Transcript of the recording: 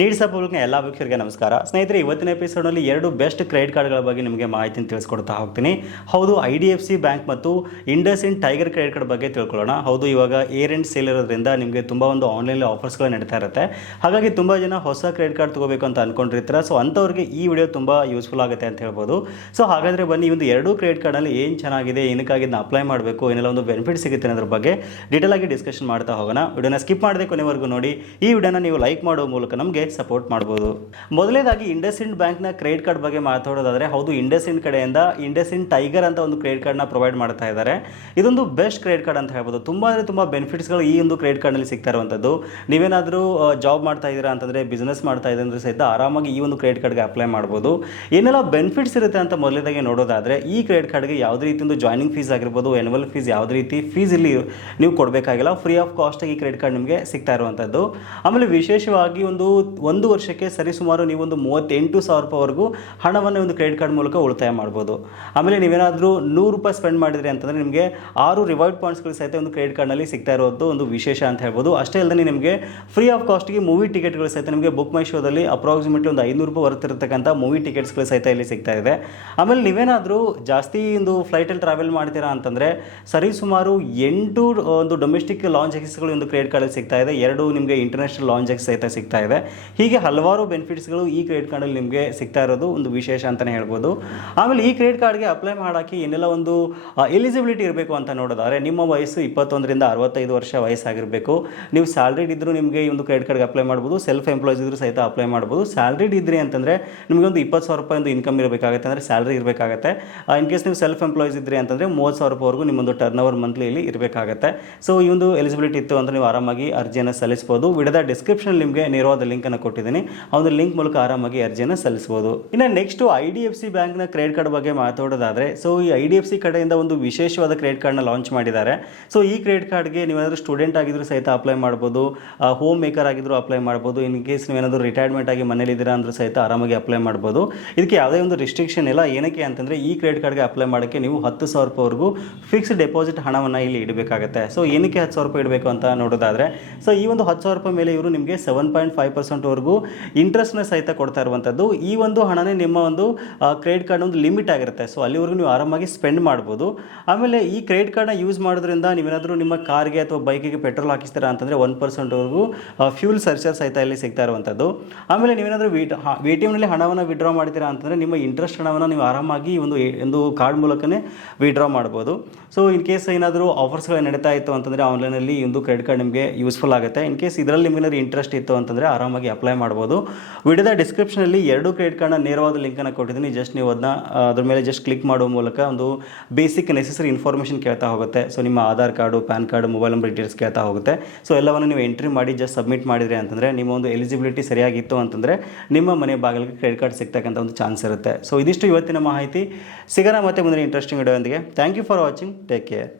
ನೀಡ್ಸ ಪೂರ್ವಕ ಎಲ್ಲ ವೀಕ್ಷಕರಿಗೆ ನಮಸ್ಕಾರ. ಸ್ನೇಹಿತರೆ, ಇವತ್ತಿನ ಎಪಿಸೋಡ್ನಲ್ಲಿ ಎರಡು ಬೆಸ್ಟ್ ಕ್ರೆಡಿಟ್ ಕಾರ್ಡ್ಗಳ ಬಗ್ಗೆ ನಿಮಗೆ ಮಾಹಿತಿನ ತಿಳಿಸ್ಕೊಡ್ತಾ ಹೋಗ್ತೀನಿ. ಹೌದು I D F C bank ಮತ್ತು ಇಂಡಸ್ ಇನ್ ಟೈಗರ್ ಕ್ರೆಡಿಟ್ ಕಾರ್ಡ್ ಬಗ್ಗೆ ತಿಳ್ಕೊಳ್ಳೋಣ. ಹೌದು, ಇವಾಗ ಏರ್ ಆ್ಯಂಡ್ ಸೇಲ್ ಇರೋದ್ರಿಂದ ನಿಮಗೆ ತುಂಬ ಒಂದು ಆನ್ಲೈನ್ ಆಫರ್ಸ್ಗಳು ನಡೀತಾ ಇರುತ್ತೆ. ಹಾಗಾಗಿ ತುಂಬ ಜನ ಹೊಸ ಕ್ರೆಡಿಟ್ ಕಾರ್ಡ್ ತಗೋಬೇಕು ಅಂತ ಅನ್ಕೊಂಡಿರ್ತಾರೆ. ಸೊ ಅಂಥವ್ರಿಗೆ ಈ ವಿಡಿಯೋ ತುಂಬ ಯೂಸ್ಫುಲ್ ಆಗುತ್ತೆ ಅಂತ ಹೇಳ್ಬೋದು. ಸೊ ಹಾಗಾದರೆ ಬನ್ನಿ ಒಂದು ಎರಡು ಕ್ರೆಡಿಟ್ ಕಾರ್ಡಲ್ಲಿ ಏನು ಚೆನ್ನಾಗಿದೆ, ಏನಕ್ಕಾಗಿ ಇದನ್ನ ಅಪ್ಲೈ ಮಾಡಬೇಕು, ಏನೆಲ್ಲ ಒಂದು ಬೆನಿಫಿಟ್ ಸಿಗುತ್ತೆ ಅನ್ನೋದ್ರ ಬಗ್ಗೆ ಡೀಟೇಲ್ ಆಗಿ ಡಿಸ್ಕಷನ್ ಮಾಡ್ತಾ ಹೋಗೋಣ. ವಿಡಿಯೋನ ಸ್ಕಿಪ್ ಮಾಡದೆ ಕೊನೆವರೆಗೂ ನೋಡಿ. ಈ ವಿಡಿಯೋನ ನೀವು ಲೈಕ್ ಮಾಡೋ ಮೂಲಕ ನಮಗೆ ಸಪೋರ್ಟ್ ಮಾಡ್ಬೋದು. ಮೊದಲೇದಾಗಿ ಇಂಡಸ್ ಇಂಡ್ ಬ್ಯಾಂಕ್ನ ಕ್ರೆಡಿಟ್ ಕಾರ್ಡ್ ಬಗ್ಗೆ ಮಾತಾಡೋದಾದ್ರೆ, ಹೌದು ಇಂಡಸ್ ಇಂಡ್ ಕಡೆಯಿಂದ ಇಂಡಸ್ ಇಂಡ್ ಟೈಗರ್ ಅಂತ ಒಂದು ಕ್ರೆಡಿಟ್ ಕಾರ್ಡ್ನ ಪ್ರೊವೈಡ್ ಮಾಡ್ತಾ ಇದ್ದಾರೆ. ಇದೊಂದು ಬೆಸ್ಟ್ ಕ್ರೆಡಿಟ್ ಕಾರ್ಡ್ ಅಂತ ಹೇಳ್ಬೋದು. ತುಂಬ ಅಂದರೆ ತುಂಬ ಬೆನಿಫಿಟ್ಸ್ಗಳು ಈ ಒಂದು ಕ್ರೆಡಿಟ್ ಕಾರ್ಡ್ನಲ್ಲಿ ಸಿಗ್ತಾ ಇರುವಂಥದ್ದು. ನೀವೇನಾದರೂ ಜಾಬ್ ಮಾಡ್ತಾ ಇದ್ದೀರಾ ಅಂತಂದರೆ ಬಿಸ್ನೆಸ್ ಮಾಡ್ತಾ ಇದ್ದೀರಾ ಅಂದ್ರೆ ಸಹಿತ ಆರಾಮಾಗಿ ಈ ಒಂದು ಕ್ರೆಡಿಟ್ ಕಾರ್ಡ್ಗೆ ಅಪ್ಲೈ ಮಾಡ್ಬೋದು. ಏನೆಲ್ಲ ಬೆನಿಫಿಟ್ಸ್ ಇರುತ್ತೆ ಅಂತ ಮೊದಲೇದಾಗಿ ನೋಡೋದಾದರೆ, ಈ ಕ್ರೆಡಿಟ್ ಕಾರ್ಡ್ಗೆ ಯಾವುದೇ ರೀತಿ ಒಂದು ಜಾಯ್ನಿಂಗ್ ಫೀಸ್ ಆಗಿರ್ಬೋದು ಎನ್ಯುವಲ್ ಫೀಸ್ ಯಾವುದೇ ರೀತಿ ಫೀಸ್ ಇಲ್ಲಿ ನೀವು ಕೊಡಬೇಕಾಗಿಲ್ಲ. ಫ್ರೀ ಆಫ್ ಕಾಸ್ಟಾಗಿ ಈ ಕ್ರೆಡಿಟ್ ಕಾರ್ಡ್ ನಿಮಗೆ ಸಿಗ್ತಾ ಇರುವಂಥದ್ದು. ಆಮೇಲೆ ವಿಶೇಷವಾಗಿ ಒಂದು ಒಂದು ವರ್ಷಕ್ಕೆ ಸರಿಸುಮಾರು ನೀವು ಒಂದು ಮೂವತ್ತೆಂಟು ಸಾವಿರ ರೂಪಾಯಿವರೆಗೂ ಹಣವನ್ನು ಒಂದು ಕ್ರೆಡಿಟ್ ಕಾರ್ಡ್ ಮೂಲಕ ಉಳಿತಾಯ ಮಾಡ್ಬೋದು. ಆಮೇಲೆ ನೀವೇನಾದರೂ ನೂರು ರೂಪಾಯಿ ಸ್ಪೆಂಡ್ ಮಾಡಿದ್ರಿ ಅಂತಂದರೆ ನಿಮಗೆ ಆರು ರಿವಾರ್ಡ್ ಪಾಯಿಂಟ್ಸ್ಗಳು ಸಹಿತ ಒಂದು ಕ್ರೆಡಿಟ್ ಕಾರ್ಡ್ನಲ್ಲಿ ಸಿಗ್ತಾ ಇರೋದು ಒಂದು ವಿಶೇಷ ಅಂತ ಹೇಳ್ಬೋದು. ಅಷ್ಟೇ ಅಲ್ಲದೆ ನಿಮಗೆ ಫ್ರೀ ಆಫ್ ಕಾಸ್ಟ್ಗೆ ಮೂವಿ ಟಿಕೆಟ್ಗಳು ಸಹಿತ ನಿಮಗೆ ಬುಕ್ ಮೈ ಶೋದಲ್ಲಿ ಅಪ್ರಾಕ್ಸಿಮೇಟ್ಲಿ ಒಂದು ಐನೂರು ರೂಪಾಯಿ ಬರ್ತಿರತಕ್ಕಂಥ ಮೂವಿ ಟಿಕೆಟ್ಸ್ಗಳು ಸಹಿತ ಇಲ್ಲಿ ಸಿಗ್ತಾ ಇದೆ. ಆಮೇಲೆ ನೀವೇನಾದರೂ ಜಾಸ್ತಿ ಒಂದು ಫ್ಲೈಟಲ್ಲಿ ಟ್ರಾವೆಲ್ ಮಾಡ್ತೀರಾ ಅಂತಂದರೆ ಸರಿ ಸುಮಾರು ಎಂಟು, ಒಂದು ಡೊಮೆಸ್ಟಿಕ್ ಲಾಂಚ್ ಎಕ್ಸಸ್ಗಳು ಒಂದು ಕ್ರೆಡಿಟ್ ಕಾರ್ಡಲ್ಲಿ ಸಿಗ್ತಾ ಇದೆ. ಎರಡು ನಿಮಗೆ ಇಂಟರ್ನ್ಯಾಷನಲ್ ಲಾಂಚ್ ಎಕ್ಸ್ ಸಹಿತ ಸಿಗ್ತಾ ಇದೆ. ಹೀಗೆ ಹಲವಾರು ಬೆನಿಫಿಟ್ಸ್ಗಳು ಈ ಕ್ರೆಡಿಟ್ ಕಾರ್ಡಲ್ಲಿ ನಿಮಗೆ ಸಿಗ್ತಾ ಇರೋದು ಒಂದು ವಿಶೇಷ ಅಂತಲೇ ಹೇಳ್ಬೋದು. ಆಮೇಲೆ ಈ ಕ್ರೆಡಿಟ್ ಕಾರ್ಡ್ಗೆ ಅಪ್ಲೈ ಮಾಡೋಕ್ಕೆ ಏನೆಲ್ಲ ಒಂದು ಎಲಿಜಿಬಿಲಿಟಿ ಇರಬೇಕು ಅಂತ ನೋಡೋದಾದ್ರೆ ನಿಮ್ಮ ವಯಸ್ಸು ಇಪ್ಪತ್ತೊಂದರಿಂದ ಅರವತ್ತೈದು ವರ್ಷ ವಯಸ್ಸಾಗಿರಬೇಕು. ನೀವು ಸ್ಯಾಲ್ರಿಡ್ ಇದ್ದರೂ ನಿಮಗೆ ಈ ಒಂದು ಕ್ರೆಡಿಟ್ ಕಾರ್ಡ್ಗೆ ಅಪ್ಲೈ ಮಾಡ್ಬೋದು. ಸೆಲ್ಫ್ ಎಂಪ್ಲಾಯ್ಸ್ ಇದ್ರೂ ಸಹಿತ ಅಪ್ಲೈ ಮಾಡ್ಬೋದು. ಸ್ಯಾಲ್ರಿಡ್ ಇದ್ರಿ ಅಂತಂದರೆ ನಿಮಗೆ ಒಂದು ಇಪ್ಪತ್ತು ಸಾವಿರ ರೂಪಾಯಿ ಒಂದು ಇನ್ಕಮ್ ಇರಬೇಕಾಗುತ್ತೆ, ಅಂದರೆ ಸ್ಯಾಲ್ರಿ ಇರಬೇಕಾಗುತ್ತೆ. ಇನ್ ಕೇಸ್ ನೀವು ಸೆಲ್ಫ್ ಎಂಪ್ಲಾಯ್ಸ್ ಇದ್ರಿ ಅಂತಂದರೆ ಮೂವತ್ತು ಸಾವಿರ ರೂಪಾಯಿವರೆಗೂ ನಿಮ್ಮೊಂದು ಟರ್ನ್ ಓವರ್ ಮಂತ್ಲಿಯಲ್ಲಿ ಇರಬೇಕಾಗುತ್ತೆ. ಸೊ ಈ ಒಂದು ಎಲಿಜಿಬಿಲಿಟಿ ಇತ್ತು ಅಂದರೆ ನೀವು ಆರಾಮಾಗಿ ಅರ್ಜಿಯನ್ನು ಸಲ್ಲಿಸ್ಬೋದು. ವಿಡದ ಡಿಸ್ಕ್ರಿಪ್ಷನ್ ನಿಮಗೆ ನೇರವಾದ ಲಿಂಕನ್ನು ಕೊಟ್ಟಿದ್ದೀನಿ. ಆ ಒಂದು ಲಿಂಕ್ ಮೂಲಕ ಆರಾಮಾಗಿ ಅರ್ಜಿಯನ್ನು ಸಲ್ಲಿಸ್ಬೋದು. ಇನ್ನು next I D F C ಬ್ಯಾಂಕ್ನ ಕ್ರೆಡಿಟ್ ಕಾರ್ಡ್ ಬಗ್ಗೆ ಮಾತಾಡೋದಾದರೆ ಸೊ ಈ ಐ ಡಿ ಎಫ್ ಸಿ ಕಡೆಯಿಂದ ಒಂದು ವಿಶೇಷವಾದ ಕ್ರೆಡಿಟ್ ಕಾರ್ಡ್ನ ಲಾಂಚ್ ಮಾಡಿದ್ದಾರೆ. ಸೊ ಈ ಕ್ರೆಡಿಟ್ ಕಾರ್ಡ್ಗೆ ನೀವೇನಾದರೂ ಸ್ಟೂಡೆಂಟ್ ಆಗಿದ್ರು ಸಹಿತ ಅಪ್ಲೈ ಮಾಡ್ಬೋದು ಹೋಮ್ ಮೇಕರ್ ಆಗಿದ್ರು ಅಪ್ಲೈ ಮಾಡ್ಬೋದು ಇನ್ ಕೇಸ್ ನೀವೇನಾದರೂ ರಿಟೈರ್ಮೆಂಟ್ ಆಗಿ ಮನೇಲಿದ್ದೀರಾ ಅಂದರೂ ಸಹಿತ ಆರಾಮಾಗಿ ಅಪ್ಲೈ ಮಾಡ್ಬೋದು. ಇದಕ್ಕೆ ಯಾವುದೇ ಒಂದು ರಿಸ್ಟ್ರಿಕ್ಷನ್ ಇಲ್ಲ. ಏನಕ್ಕೆ ಅಂತಂದರೆ, ಈ ಕ್ರೆಡಿಟ್ ಕಾರ್ಡ್ಗೆ ಅಪ್ಲೈ ಮಾಡೋಕ್ಕೆ ನೀವು ಹತ್ತು ಸಾವಿರ ರೂಪಾಯಿವರೆಗೂ ಫಿಕ್ಸ್ಡ್ ಡೆಪಾಸಿಟ್ ಹಣವನ್ನು ಇಲ್ಲಿ ಇಡಬೇಕಾಗುತ್ತೆ. ಸೊ ಏನಕ್ಕೆ ಹತ್ತು ಸಾವಿರ ರೂಪಾಯಿ ಇಡಬೇಕು ಅಂತ ನೋಡೋದಾದರೆ ಸೊ ಈ ಒಂದು ಹತ್ತು ಸಾವಿರ ರೂಪಾಯಿ ಮೇಲೆ ಇವರು ನಿಮಗೆ ಸೆವೆನ್ ಪಾಯಿಂಟ್ ಫೈವ್ ಪರ್ಸೆಂಟ್ವರೆಗೂ ಇಂಟ್ರೆಸ್ಟ್ನ ಸಹಿತ ಕೊಡ್ತಾ ಇರುವಂಥದ್ದು. ಈ ಒಂದು ಹಣನೇ ನಿಮ್ಮ ಒಂದು ಕ್ರೆಡಿಟ್ ಕಾರ್ಡ್ ಒಂದು ಲಿಮಿಟ್ ಆಗಿರುತ್ತೆ. ಸೊ ಅಲ್ಲಿವರೆಗೂ ನೀವು ಆರಾಮಾಗಿ ಸ್ಪೆಂಡ್ ಮಾಡ್ಬೋದು. ಆಮೇಲೆ ಈ ಕ್ರೆಡಿಟ್ ಕಾರ್ಡ್ನ ಯೂಸ್ ಮಾಡೋದ್ರಿಂದ ನೀವೇನಾದರೂ ನಿಮ್ಮ ಕಾರ್ಗೆ ಅಥವಾ ಬೈಕಿಗೆ ಪೆಟ್ರೋಲ್ ಹಾಕಿಸ್ತೀರಾ ಅಂತಂದರೆ ಒನ್ ಪರ್ಸೆಂಟ್ವರೆಗೂ ಫ್ಯೂಲ್ ಸರ್ಚಾರ್ಜ್ ಸಹಿತ ಇಲ್ಲಿ ಸಿಗ್ತಾ ಇರುವಂಥದ್ದು. ಆಮೇಲೆ ನೀವೇನಾದರೂ ವಿ ಟಿ ಎಮ್ನಲ್ಲಿ ಹಣವನ್ನು ವಿಡ್ರಾ ಮಾಡ್ತೀರಾ ಅಂತಂದರೆ ನಿಮ್ಮ ಇಂಟ್ರೆಸ್ಟ್ ಹಣವನ್ನು ನೀವು ಆರಾಮಾಗಿ ಒಂದು ಒಂದು ಕಾರ್ಡ್ ಮೂಲಕನೇ ವಿಡ್ರಾ ಮಾಡ್ಬೋದು. ಸೊ ಇನ್ ಕೇಸ್ ಏನಾದರೂ ಆಫರ್ಸ್ಗಳು ನಡೀತಾ ಇತ್ತು ಅಂತಂದರೆ ಆನ್ಲೈನಲ್ಲಿ ಒಂದು ಕ್ರೆಡಿಟ್ ಕಾರ್ಡ್ ನಿಮಗೆ ಯೂಸ್ಫುಲ್ ಆಗುತ್ತೆ. ಇನ್ ಕೇಸ್ ಇದರಲ್ಲಿ ನಿಮಗೆ ಏನಾದ್ರು ಇಂಟ್ರೆಸ್ಟ್ ಇತ್ತು ಅಂತಂದರೆ ಆರಾಮಾಗಿ ಅಪ್ಲೈ ಮಾಡ್ಬೋದು. ವಿಡಿಯೋದ ಡಿಸ್ಕ್ರಿಪ್ಷನಲ್ಲಿ ಎರಡು ಕ್ರೆಡಿಟ್ ಕಾರ್ಡ್ನ ನೇರವಾದ ಲಿಂಕನ್ನು ಕೊಟ್ಟಿದ್ದೀನಿ. ಜಸ್ಟ್ ನೀವು ಅದನ್ನ ಅದ್ರ ಮೇಲೆ ಜಸ್ಟ್ ಕ್ಲಿಕ್ ಮಾಡುವ ಮೂಲಕ ಒಂದು ಬೇಸಿಕ್ ನೆಸೆಸರಿ ಇನ್ಫಾರ್ಮೇಷನ್ ಕೇಳ್ತಾ ಹೋಗುತ್ತೆ. ಸೊ ನಿಮ್ಮ Aadhaar card, PAN card mobile number details ಕೇಳ್ತಾ ಹೋಗುತ್ತೆ. ಸೊ ಎಲ್ಲವನ್ನು ನೀವು ಎಂಟ್ರಿ ಮಾಡಿ ಜಸ್ಟ್ ಸಬ್ಮಿಟ್ ಮಾಡಿದ್ರಿ ಅಂತಂದರೆ ನಿಮ್ಮ ಒಂದು ಎಲಿಜಿಬಿಲಿಟಿ ಸರಿಯಾಗಿತ್ತು ಅಂತಂದರೆ ನಿಮ್ಮ ಮನೆ ಬಾಗಿಲಿಗೆ ಕ್ರೆಡಿಟ್ ಕಾರ್ಡ್ ಸಿಗ್ತಕ್ಕಂಥ ಒಂದು ಚಾನ್ಸ್ ಇರುತ್ತೆ. ಸೊ ಇದಿಷ್ಟು ಇವತ್ತಿನ ಮಾಹಿತಿ. ಸಿಗೋಣ ಮತ್ತೆ ಮುಂದಿನ interesting ವಿಡಿಯೋದೊಂದಿಗೆ thank you for watching take care